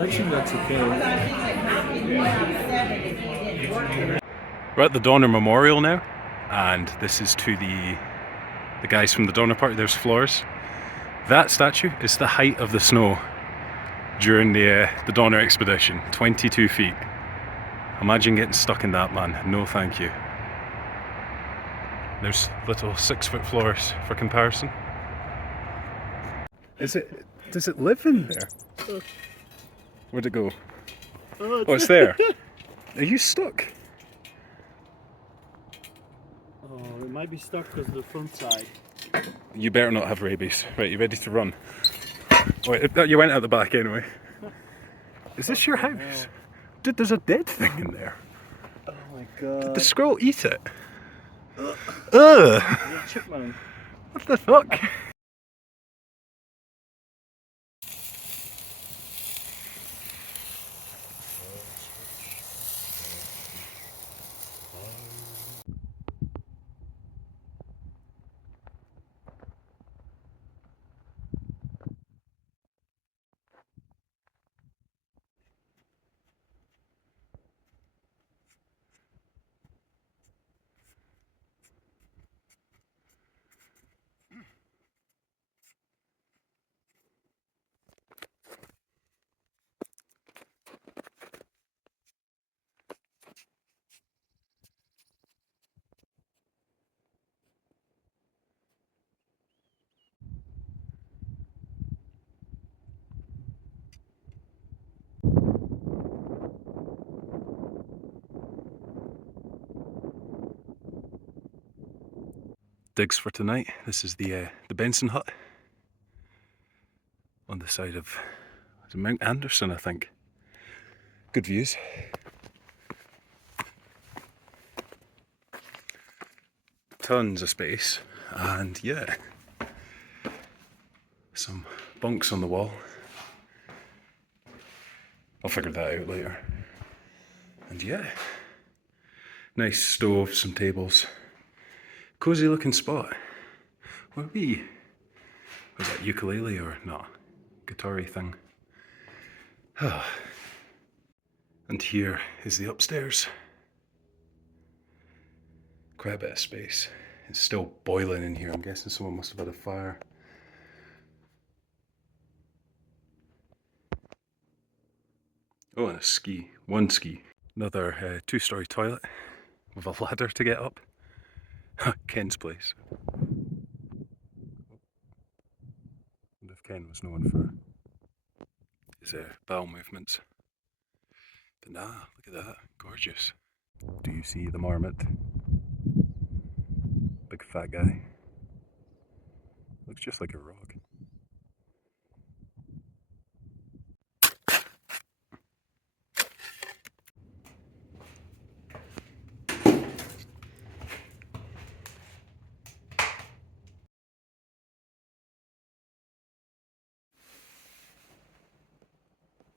Actually, that's okay. We're at the Donner Memorial now, and this is to the guys from the Donner Party. There's Flores. That statue is the height of the snow during the Donner expedition, 22 feet. Imagine getting stuck in that, man. No thank you. There's little 6-foot floors for comparison. Does it live in there? Where'd it go? Oh, it's there. Are you stuck? Oh, it might be stuck because of the front side. You better not have rabies. Right, you ready to run? Wait, you went out the back anyway. Is this your house? Dude, there's a dead thing in there. Oh my god. Did the squirrel eat it? Ugh. Ugh! Chipmunk. What the fuck? Digs for tonight. This is the Benson hut on the side of Mount Anderson, I think. Good views. Tons of space, and yeah, some bunks on the wall. I'll figure that out later. And yeah, nice stove, some tables. Cozy looking spot. What are we? Was that ukulele or not? Guitar-y thing. And here is the upstairs. Quite a bit of space. It's still boiling in here. I'm guessing someone must have had a fire. Oh, and a ski. One ski. Another 2-story toilet with a ladder to get up. Ken's place. And if Ken was known for his bowel movements. But nah, look at that. Gorgeous. Do you see the marmot? Big fat guy. Looks just like a rock.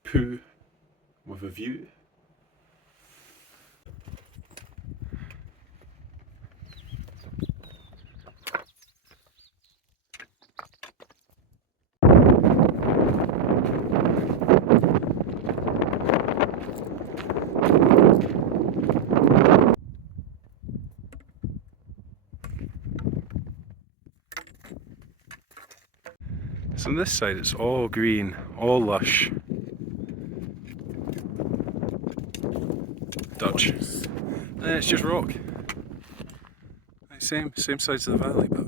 Poo with a view. So on this side it's all green, all lush. Dutch. And it's just rock. Same sides of the valley, but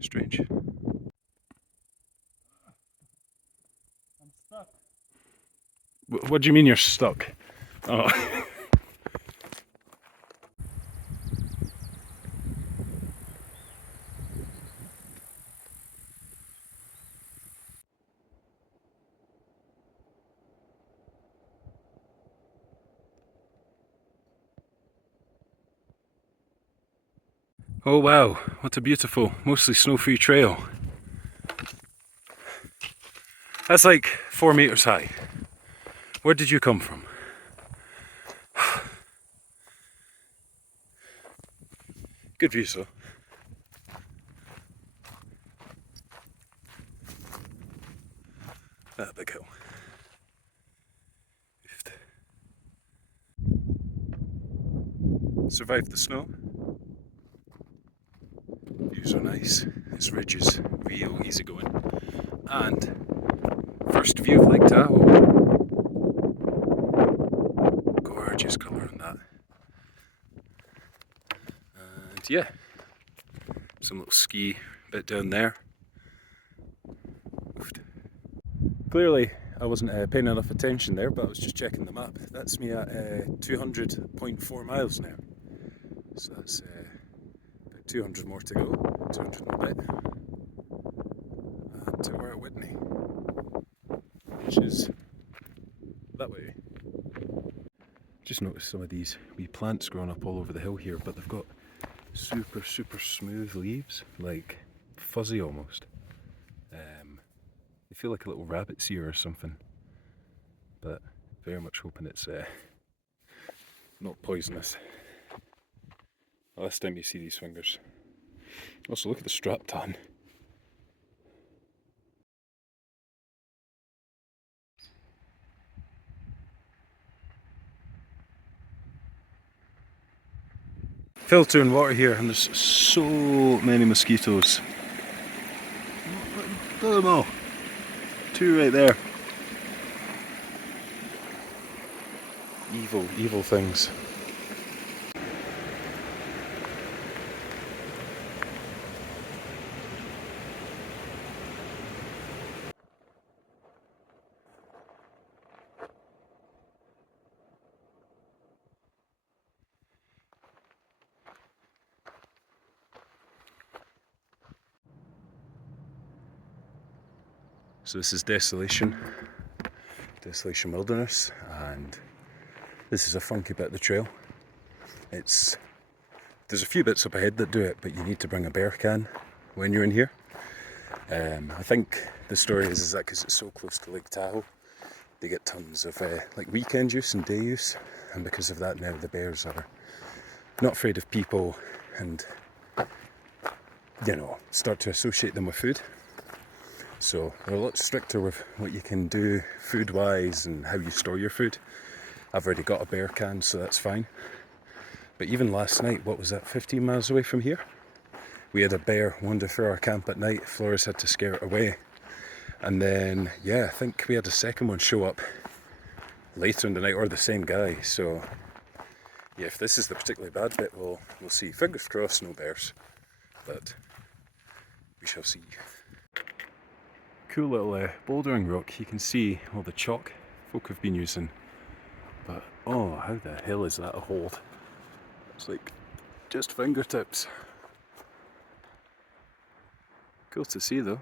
strange. I'm stuck. What do you mean you're stuck? Oh. Oh wow, what a beautiful, mostly snow-free trail. That's like 4 meters high. Where did you come from? Good views though. That big hill. Survived the snow. Views are nice. This ridge is real easy going. And first view of Lake Tahoe. Gorgeous colour on that. And yeah, some little ski bit down there. Clearly I wasn't paying enough attention there, but I was just checking the map. That's me at 200.4 miles now. So that's about 200 more to go, 200 and a bit. And we're at Whitney, which is that way. Just noticed some of these wee plants growing up all over the hill here, but they've got super smooth leaves, like fuzzy almost. They feel like a little rabbit's ear or something, but very much hoping it's not poisonous. Last time you see these fingers. Also, look at the strap tan. Filtering water here, and there's so many mosquitoes. Look at them all. 2 right there. Evil things. So this is Desolation Wilderness, and this is a funky bit of the trail. There's a few bits up ahead that do it, but you need to bring a bear can when you're in here. I think the story is that because it's so close to Lake Tahoe, they get tons of like weekend use and day use, and because of that now the bears are not afraid of people and, you know, start to associate them with food. So they're a lot stricter with what you can do food-wise and how you store your food. I've already got a bear can, so that's fine. But even last night, what was that, 15 miles away from here? We had a bear wander through our camp at night. Flores had to scare it away. And then, yeah, I think we had a second one show up later in the night, or the same guy. So, yeah, if this is the particularly bad bit, we'll see. Fingers crossed, no bears. But we shall see. Cool little bouldering rock. You can see all the chalk folk have been using. But, oh, how the hell is that a hold? It's like just fingertips. Cool to see though.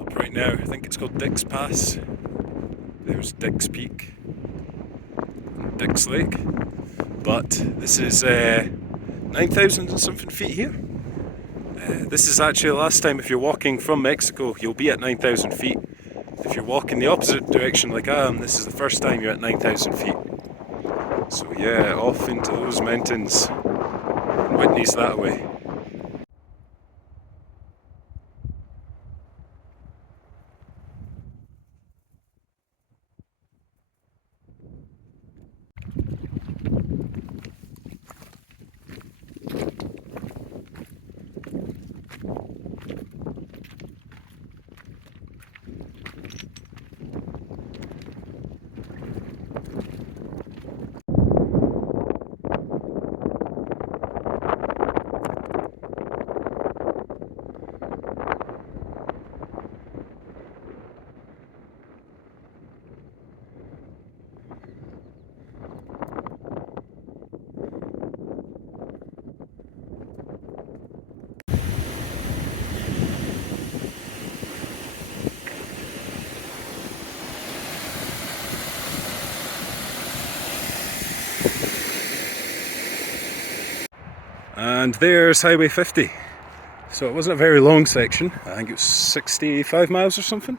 Up right now, I think it's called Dick's Pass. There's Dick's Peak and Dick's Lake. But this is 9,000 and something feet here. This is actually the last time, if you're walking from Mexico, you'll be at 9,000 feet. If you're walking the opposite direction like I am, this is the first time you're at 9,000 feet. So yeah, off into those mountains. Whitney's that way. And there's Highway 50. So it wasn't a very long section. I think it was 65 miles or something.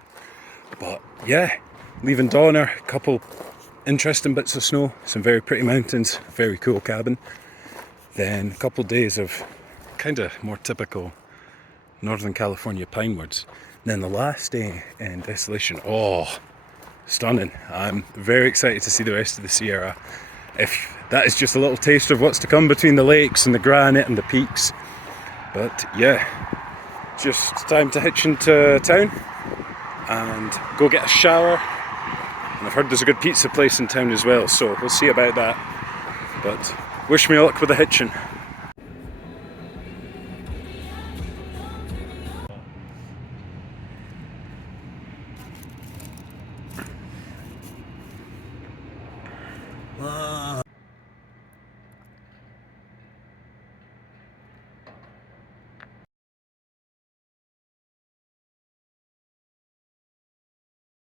But yeah, leaving Donner, a couple interesting bits of snow, some very pretty mountains, very cool cabin. Then a couple days of kind of more typical Northern California pine woods. Then the last day in Desolation, oh, stunning. I'm very excited to see the rest of the Sierra. If that is just a little taste of what's to come between the lakes and the granite and the peaks. But yeah, just time to hitch into town and go get a shower. And I've heard there's a good pizza place in town as well, so we'll see about that. But wish me luck with the hitching.